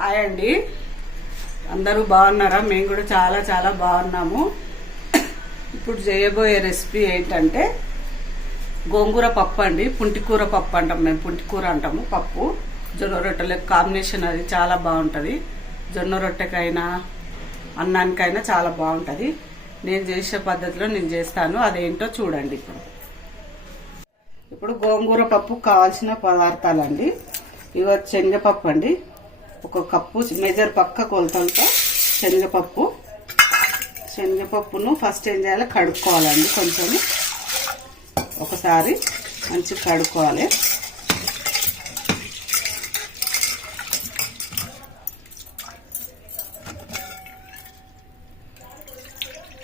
Hi అండి. అందరూ బాగున్నారా? మేము కూడా చాలా చాలా బాగున్నాము. ఇప్పుడు చేయబోయే రెసిపీ ఏంటంటే గోంగూర పప్పు అండి. పుంటికూర పప్పు అంటాం మేము. పుంటికూర అంటాము పప్పు. జొన్న రొట్టెల కాంబినేషన్ అది చాలా బాగుంటుంది. జొన్న రొట్టెకైనా అన్నానికైనా చాలా బాగుంటుంది. నేను చేసే పద్ధతిలో నేను చేస్తాను. అదేంటో చూడండి ఇప్పుడు. ఇప్పుడు గోంగూర పప్పు కావాల్సిన పదార్థాలండి. ఇవి శనగపప్పు అండి. ఒక కప్పు మెజర్ పక్క కొలతలతో శనగపప్పు. శనగపప్పును ఫస్ట్ ఏం చేయాలి? కడుక్కోవాలండి కొంచెం. ఒకసారి మంచిగా కడుక్కోవాలి.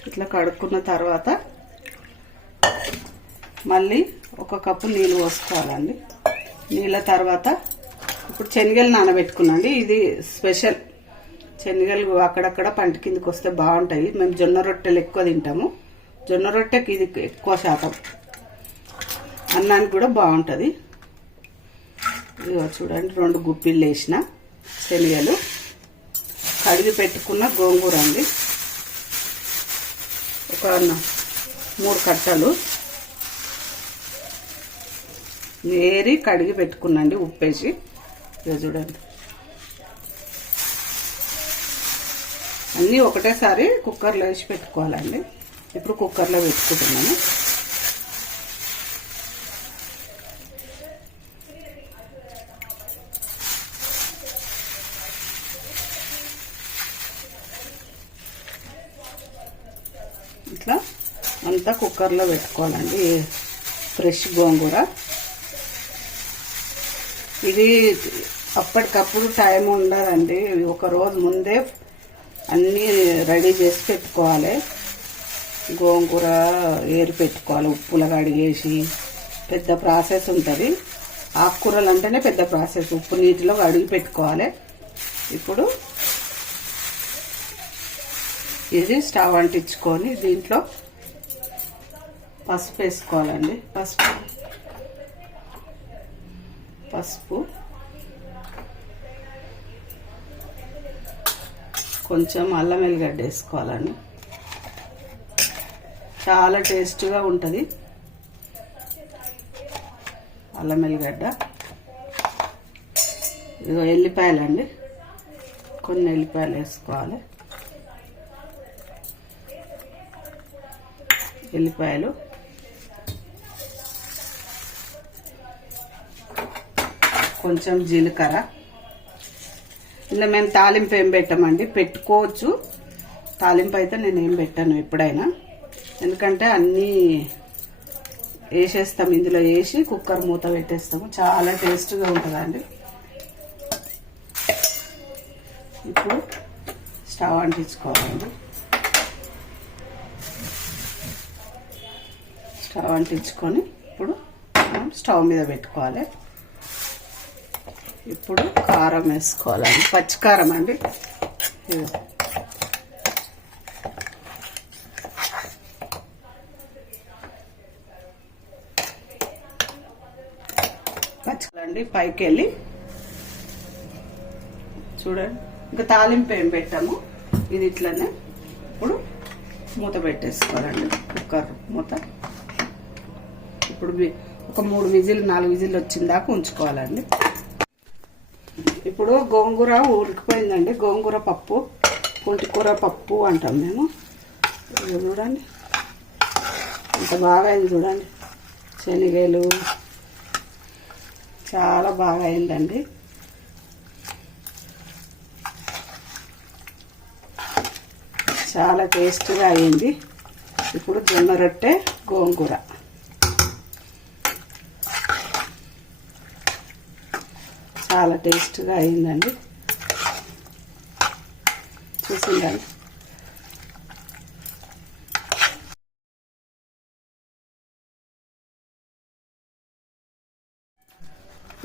ఇట్లా కడుక్కున్న తర్వాత మళ్ళీ ఒక కప్పు నీళ్ళు పోసుకోవాలండి. నీళ్ళ తర్వాత ఇప్పుడు శనగలు నానబెట్టుకున్నాండి. ఇది స్పెషల్. శనగలు అక్కడక్కడ పంట కిందకి వస్తే బాగుంటాయి. మేము జొన్న రొట్టెలు ఎక్కువ తింటాము. జొన్న రొట్టెకి ఇది ఎక్కువ శాతం. అన్నానికి కూడా బాగుంటుంది. ఇదిగో చూడండి రెండు గుప్పిళ్ళు వేసిన శనగలు కడిగి పెట్టుకున్న గోంగూర అండి. ఒక మూడు కట్టలు. వేరి కడిగి పెట్టుకున్నాండి ఉప్పేసి. చూడండి. అన్నీ ఒకటేసారి కుక్కర్లో వేసి పెట్టుకోవాలండి. ఇప్పుడు కుక్కర్లో పెట్టుకుంటున్నాను. ఇట్లా అంతా కుక్కర్లో పెట్టుకోవాలండి. ఫ్రెష్ గోంగూర. ఇది అప్పటికప్పుడు టైం ఉండదండి. ఒక రోజు ముందే అన్నీ రెడీ చేసి పెట్టుకోవాలి. గోంగూర ఏరి పెట్టుకోవాలి ఉప్పులు కడిగేసి పెద్ద ప్రాసెస్ ఉంటుంది. ఆకుకూరలు అంటేనే పెద్ద ప్రాసెస్. ఉప్పు నీటిలో కడిగి పెట్టుకోవాలి. ఇప్పుడు ఇది స్టవ్ అంటించుకొని దీంట్లో పసుపు వేసుకోవాలండి. పసుపు. పసుపు. కొంచెం అల్లం వెల్లిగడ్డ వేసుకోవాలండి. చాలా టేస్ట్గా ఉంటుంది. అల్లం వెల్లిగడ్డ ఇదిగో ఎల్లిపాయలండి. కొన్ని ఎల్లిపాయలు వేసుకోవాలి. ఎల్లిపాయలు. కొంచెం జీలకర్ర. ఇలా మేము తాలింపు ఏం పెట్టామండి? పెట్టుకోవచ్చు. తాలింపు అయితే నేను ఏం పెట్టాను ఎప్పుడైనా. ఎందుకంటే అన్నీ వేసేస్తాం. ఇందులో వేసి కుక్కర్ మూత పెట్టేస్తాము. చాలా టేస్ట్గా ఉంటుందండి ఇప్పుడు స్టవ్ అంటించుకోవాలండి స్టవ్ అంటించుకొని ఇప్పుడు మనం స్టవ్ మీద పెట్టుకోవాలి. ఇప్పుడు కారం వేసుకోవాలండి. పచ్చికారం అండి. పచ్చికారండి పైకి వెళ్ళి చూడండి. ఇంకా తాలింపు ఏం పెట్టాము? ఇది ఇట్లనే. ఇప్పుడు మూత పెట్టేసుకోవాలండి. కుక్కర్ మూత. ఇప్పుడు ఒక మూడు విజిల్ నాలుగు విజిల్ వచ్చిన దాకా ఉంచుకోవాలండి. ఇప్పుడు గోంగూర ఉడికిపోయిందండి. గోంగూర పప్పు పుంటికూర పప్పు అంటాం మేము. చూడండి. ఇంత బాగా అయింది చూడండి. శనగలు చాలా బాగా అయిందండి చాలా టేస్ట్గా అయింది. ఇప్పుడు జొన్న రొట్టె గోంగూర. చాలా టేస్ట్గా అయిందండి. చూసిందండి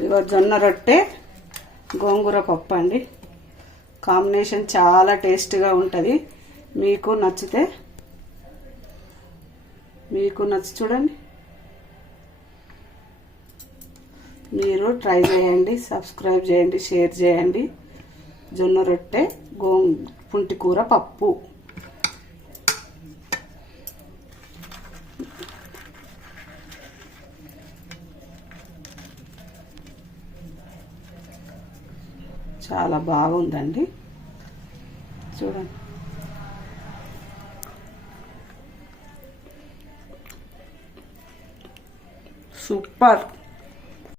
ఇగో జొన్న రొట్టె గోంగూర పప్పు అండి. కాంబినేషన్ చాలా టేస్ట్గా ఉంటుంది. మీకు నచ్చితే మీకు నచ్చి చూడండి. మీరు ట్రై చేయండి సబ్స్క్రైబ్ చేయండి షేర్ చేయండి. జొన్న రొట్టె గో పుంటికూర పప్పు. చాలా బాగుందండి. చూడండి. సూపర్.